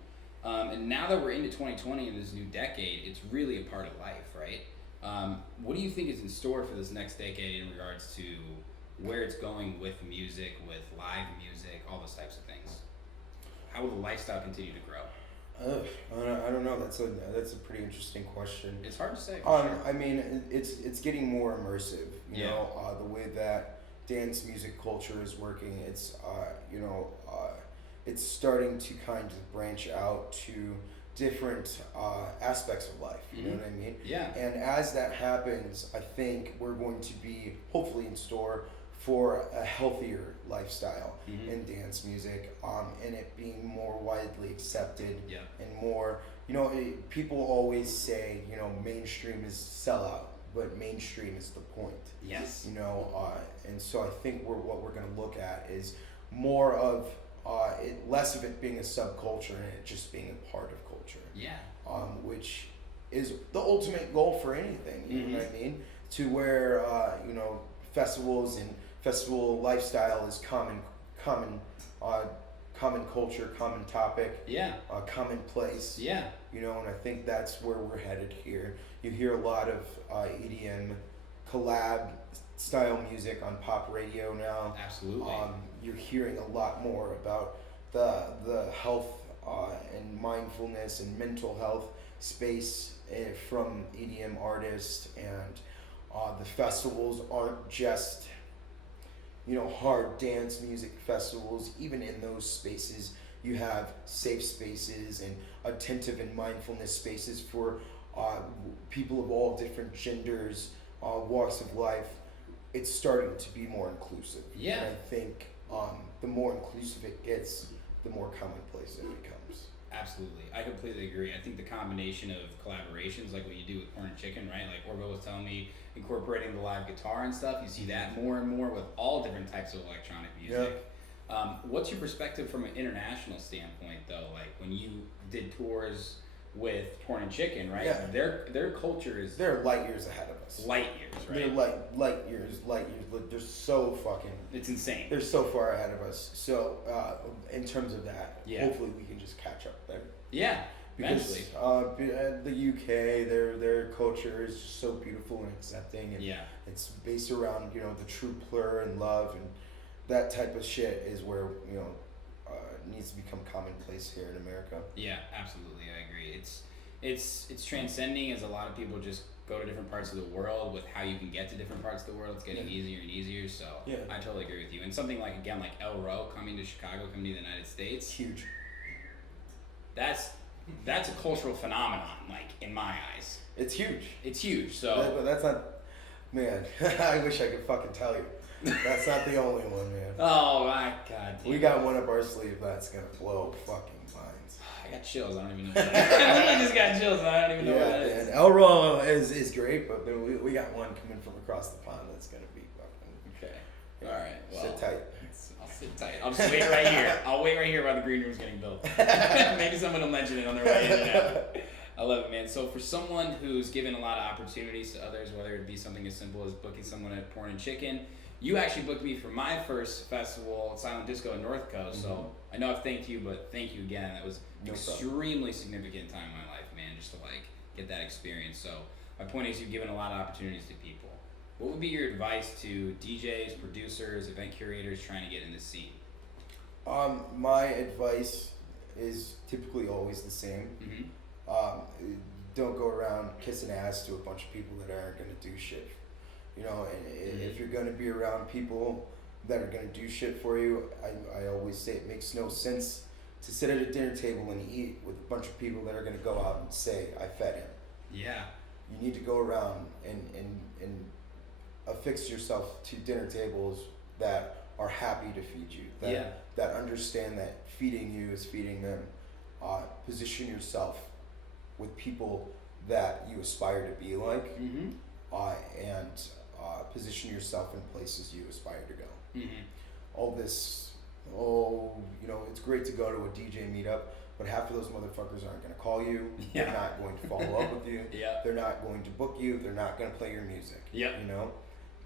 And now that we're into 2020 and this new decade, it's really a part of life, right? What do you think is in store for this next decade in regards to where it's going with music, with live music, all those types of things? How will the lifestyle continue to grow? I don't know. That's a pretty interesting question. It's hard to say. For sure. I mean, it's getting more immersive. You Yeah. know, the way that dance music culture is working. It's it's starting to kind of branch out to different aspects of life. You know what I mean? Yeah. And as that happens, I think we're going to be hopefully in store for a healthier lifestyle in dance music, and it being more widely accepted and more, people always say, mainstream is sellout, but mainstream is the point. Yes. And so I think what we're going to look at is more of less of it being a subculture and it just being a part of culture. Yeah. Which is the ultimate goal for anything, you know what I mean? To where, festivals and festival lifestyle is common culture, common topic, common place. Yeah. And I think that's where we're headed here. You hear a lot of EDM collab style music on pop radio now. Absolutely. You're hearing a lot more about the health and mindfulness and mental health space from EDM artists, and the festivals aren't just hard dance music festivals. Even in those spaces, you have safe spaces and attentive and mindfulness spaces for people of all different genders, walks of life. It's starting to be more inclusive. Yeah. And I think the more inclusive it gets, the more commonplace it becomes. Absolutely. I completely agree. I think the combination of collaborations, like what you do with Corn and Chicken, right? Like Orville was telling me, incorporating the live guitar and stuff, you see that more and more with all different types of electronic music. Yeah. What's your perspective from an international standpoint, though? Like when you did tours with Corn and Chicken, right? Yeah. Their culture is... They're light years ahead of us. Light years, right? They're light years. They're so fucking... It's insane. They're so far ahead of us. So, in terms of that, hopefully we can just catch up there. Yeah, because eventually. The UK, their culture is just so beautiful and accepting, and it's based around the true plur and love, and that type of shit is where needs to become commonplace here in America. Yeah, absolutely, I agree. It's transcending as a lot of people just go to different parts of the world with how you can get to different parts of the world. It's getting easier and easier, so I totally agree with you. And something like El Ro coming to Chicago, coming to the United States, huge. That's a cultural phenomenon, like in my eyes. It's huge. It's huge. So but that's not, man. I wish I could fucking tell you. That's not the only one, man. Oh my god. We got one up our sleeve that's gonna blow fucking minds. I got chills. I don't even know what that is. I just got chills. I don't even know what that is. And El Ro is great, but then we got one coming from across the pond that's gonna be fucking. Okay. All right. Well, sit tight. I'll sit tight. I'll just wait right here. I'll wait right here while the green room's getting built. Maybe someone will mention it on their way in and out. I love it, man. So for someone who's given a lot of opportunities to others, whether it be something as simple as booking someone at Corn and Chicken, you actually booked me for my first festival, Silent Disco in North Coast. So I know I've thanked you, but thank you again. That was extremely significant time in my life, man, just to get that experience. So my point is, you've given a lot of opportunities to people. What would be your advice to DJs, producers, event curators trying to get in this scene? My advice is typically always the same. Don't go around kissing ass to a bunch of people that aren't gonna do shit. And if you're gonna be around people that are gonna do shit for you, I always say it makes no sense to sit at a dinner table and eat with a bunch of people that are gonna go out and say, I fed him. Yeah. You need to go around and affix yourself to dinner tables that are happy to feed you, that understand that feeding you is feeding them. Position yourself with people that you aspire to be like, and position yourself in places you aspire to go. All this, it's great to go to a DJ meetup, but half of those motherfuckers aren't going to call you. Yeah. They're not going to follow up with you. Yeah. They're not going to book you. They're not going to play your music. Yep. You know,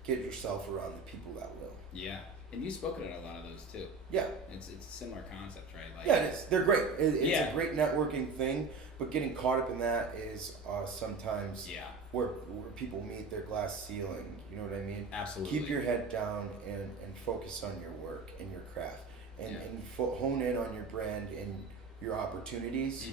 get yourself around the people that will. Yeah. And you've spoken at a lot of those too. Yeah. It's a similar concept, right? Like, Yeah, it is. They're great. It's Yeah. a great networking thing, but getting caught up in that is sometimes Yeah. where people meet their glass ceiling. You know what I mean? Absolutely. Keep your head down and focus on your work and your craft, and Yeah. and hone in on your brand and your opportunities.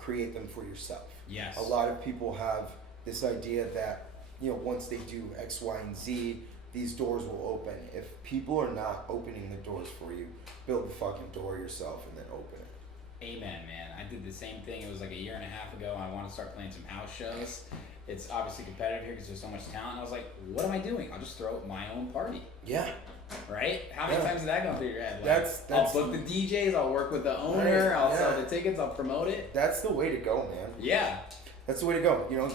Create them for yourself. Yes. A lot of people have this idea that, you know, once they do X, Y, and Z, these doors will open. If people are not opening the doors for you, build the fucking door yourself and then open it. Amen, man. I did the same thing. It was like a year and a half ago. I want to start playing some house shows. It's obviously competitive here because there's so much talent. I was like, what am I doing? I'll just throw my own party. Yeah. Right? How many Yeah. times did that go through your head? Like, That's- I'll book the DJs, I'll work with the owner, Right, I'll yeah. sell the tickets, I'll promote it. That's the way to go, man. Yeah. That's the way to go. You know,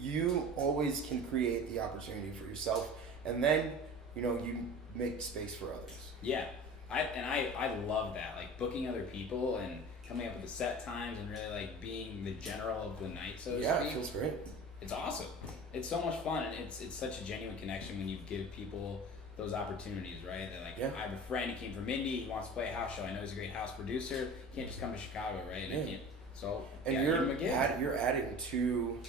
you always can create the opportunity for yourself, and then, you know, you make space for others. Yeah. I love that. Like booking other people and coming up with the set times and really like being the general of the night, so to Yeah, speak. it feels great. It's awesome. It's so much fun, and it's such a genuine connection when you give people those opportunities, right? They're like, Yeah. I have a friend, he came from Indy, he wants to play a house show. I know he's a great house producer. He can't just come to Chicago, right? And I Yeah. can't. So And yeah, give him a gig. you're adding to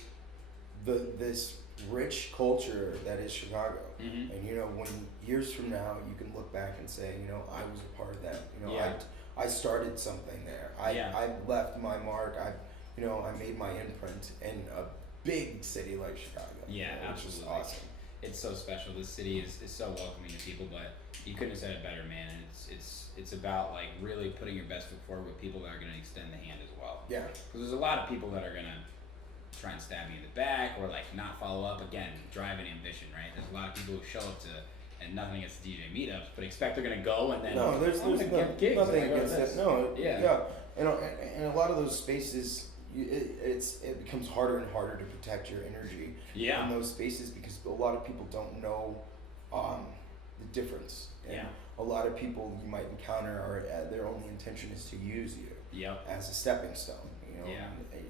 this rich culture that is Chicago. Mhm. And you know, when years from now you can look back and say, you know, I was a part of that. You know, Yeah. I started something there. I Yeah. left my mark. I made my imprint in a big city like Chicago. Yeah, you know, which is absolutely. awesome. It's so special. This city is so welcoming to people, but you couldn't have said it better, man. And it's about like really putting your best foot forward with people that are going to extend the hand as well. Yeah. Because there's a lot of people that are going to try and stab you in the back or like not follow up. Again, drive and ambition, right? There's a lot of people who show up to, and nothing against DJ meetups, but expect they're going to go and then No, there's I'm gonna get gigs. nothing I'm gonna go to against this. it. No, Yeah. And a lot of those spaces, it becomes harder and harder to protect your energy Yeah. in those spaces because a lot of people don't know the difference. And Yeah. a lot of people you might encounter are their only intention is to use you Yep. as a stepping stone. You know, Yeah.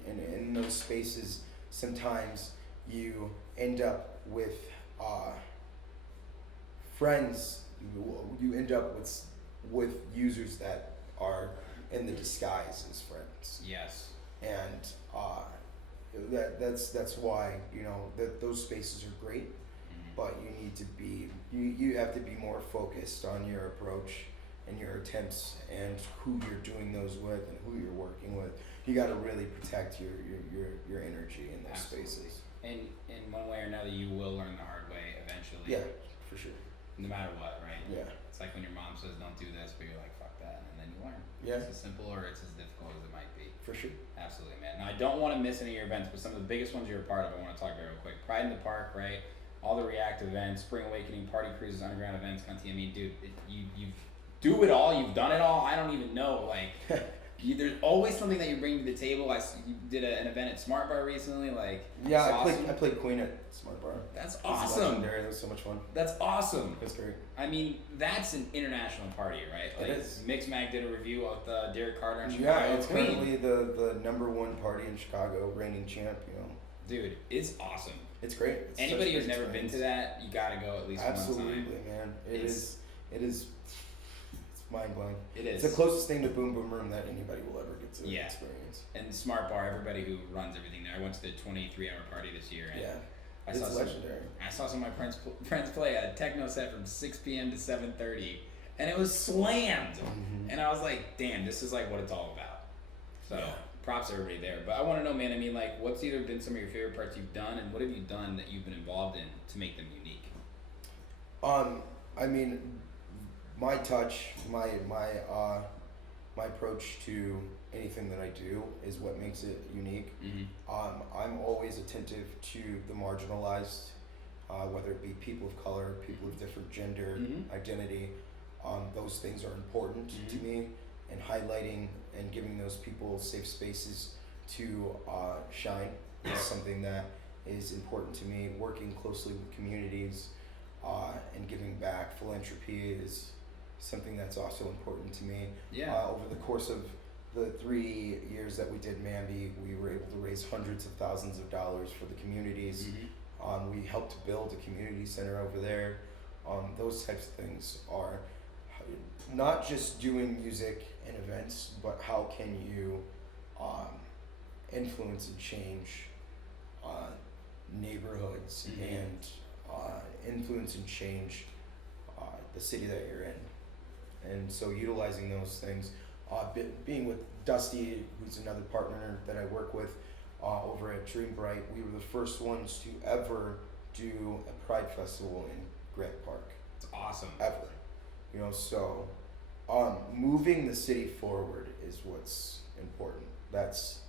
and in those spaces, sometimes you end up with friends. You end up with users that are in the disguise as friends, Yes. and that's why, you know, that those spaces are great, but you need to be you have to be more focused on your approach and your attempts and who you're doing those with and who you're working with. You got to really protect your energy in those Absolutely. spaces. And in one way or another, you will learn the hard way eventually. Yeah, for sure. No matter what, right? Yeah. It's like when your mom says, don't do this, but you're like, fuck that. And then you learn. Yeah. It's as simple or it's as difficult as it might be. For sure. Absolutely, man. Now, I don't want to miss any of your events, but some of the biggest ones you're a part of, I want to talk about real quick. Pride in the Park, right? All the React events, Spring Awakening, Party Cruises, Underground events, Conti. I mean, dude, you do it all. You've done it all. I don't even know. Like, there's always something that you bring to the table. You did an event at Smart Bar recently. Like, Yeah, it's I awesome. played Queen at Smart Bar. That's It was awesome. legendary. That was so much fun. That's awesome. It's great. I mean, that's an international party, right? Like, It is. Mixmag did a review of Derek Carter in Chicago. Yeah, it's Queen. currently the number one party in Chicago, reigning champ. You know, Dude, it's awesome. it's great. It's such Anybody a who's great never been experience. to that, you gotta go at least Absolutely, one time. man. It's- It is. It's mind blowing. It is. It's the closest thing to Boom Boom Room that anybody will ever get to Yeah. experience. And Smart Bar, everybody who runs everything there. I went to the 23-hour party this year, and Yeah, I it's saw legendary. some of my friends play a techno set from 6 p.m. to 7:30, and it was slammed. And I was like, damn, this is like what it's all about. So Yeah. props to everybody there. But I want to know, man. I mean, like, what's either been some of your favorite parts you've done, and what have you done that you've been involved in to make them unique? I mean, my touch, my approach to anything that I do is what makes it unique. I'm always attentive to the marginalized, whether it be people of color, people of different gender, identity. Those things are important to me, and highlighting and giving those people safe spaces to shine is something that is important to me. Working closely with communities and giving back, philanthropy is something that's also important to me. Yeah. Over the course of the 3 years that we did Mambi, we were able to raise hundreds of thousands of dollars for the communities. We helped build a community center over there. Those types of things are not just doing music and events, but how can you influence and change neighborhoods and influence and change the city that you're in. And so utilizing those things, being with Dusty, who's another partner that I work with over at Dream Bright, we were the first ones to ever do a Pride Festival in Grant Park. It's awesome. Ever. You know, so moving the city forward is what's important. That's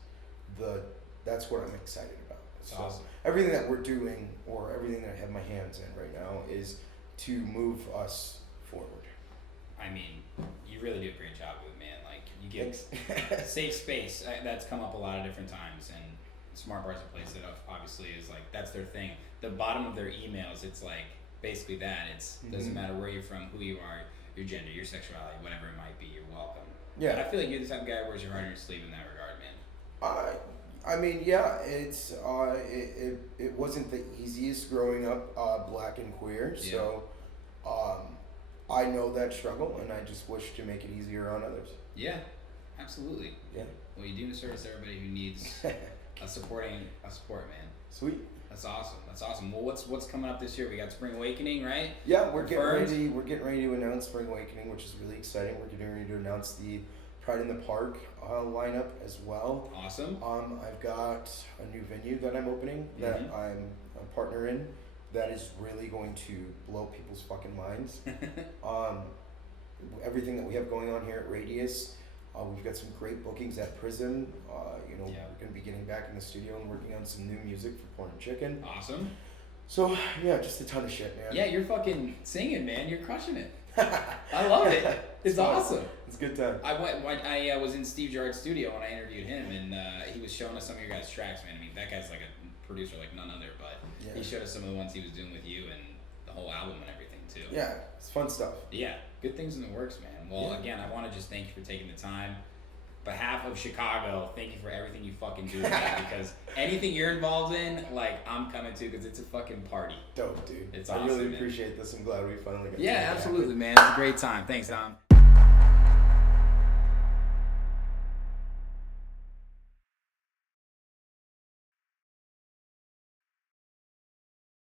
what I'm excited about. That's so awesome. Everything that we're doing, or everything that I have my hands in right now, is to move us forward. I mean, you really do a great job with it, man. Like, you give safe space. That's come up a lot of different times, and Smart Bar's a place that obviously is like, that's their thing. The bottom of their emails, it's like basically that. It's doesn't matter where you're from, who you are, your gender, your sexuality, whatever it might be, you're welcome. Yeah. But I feel like you're the type of guy who wears your heart on your sleeve in that regard, man. I mean, yeah, it's it wasn't the easiest growing up black and queer, so I know that struggle, and I just wish to make it easier on others. Yeah, absolutely. Yeah. Well, you do service everybody who needs a support, man. Sweet. That's awesome. That's awesome. Well, what's coming up this year? We got Spring Awakening, right? Yeah, we're getting ready to announce Spring Awakening, which is really exciting. We're getting ready to announce the Pride in the Park lineup as well. Awesome. I've got a new venue that I'm opening that I'm a partner in that is really going to blow people's fucking minds. Everything that we have going on here at Radius, we've got some great bookings at Prism. We're going to be getting back in the studio and working on some new music for Porn and Chicken. Awesome. So, yeah, just a ton of shit, man. Yeah, you're fucking singing, man. You're crushing it. I love it. It's awesome. It's a good time. I was in Steve Gerrard's studio when I interviewed him, and he was showing us some of your guys' tracks, man. I mean, that guy's like a producer like none other, but he showed us some of the ones he was doing with you and the whole album and everything, too. Yeah, it's fun stuff. Yeah, good things in the works, man. Well, again, I want to just thank you for taking the time. Behalf of Chicago, thank you for everything you fucking do, man, because anything you're involved in, like, I'm coming to, because it's a fucking party. Dope, dude. It's awesome, I really man. appreciate this. I'm glad we finally got absolutely, man. It's a great time. Thanks, Dom.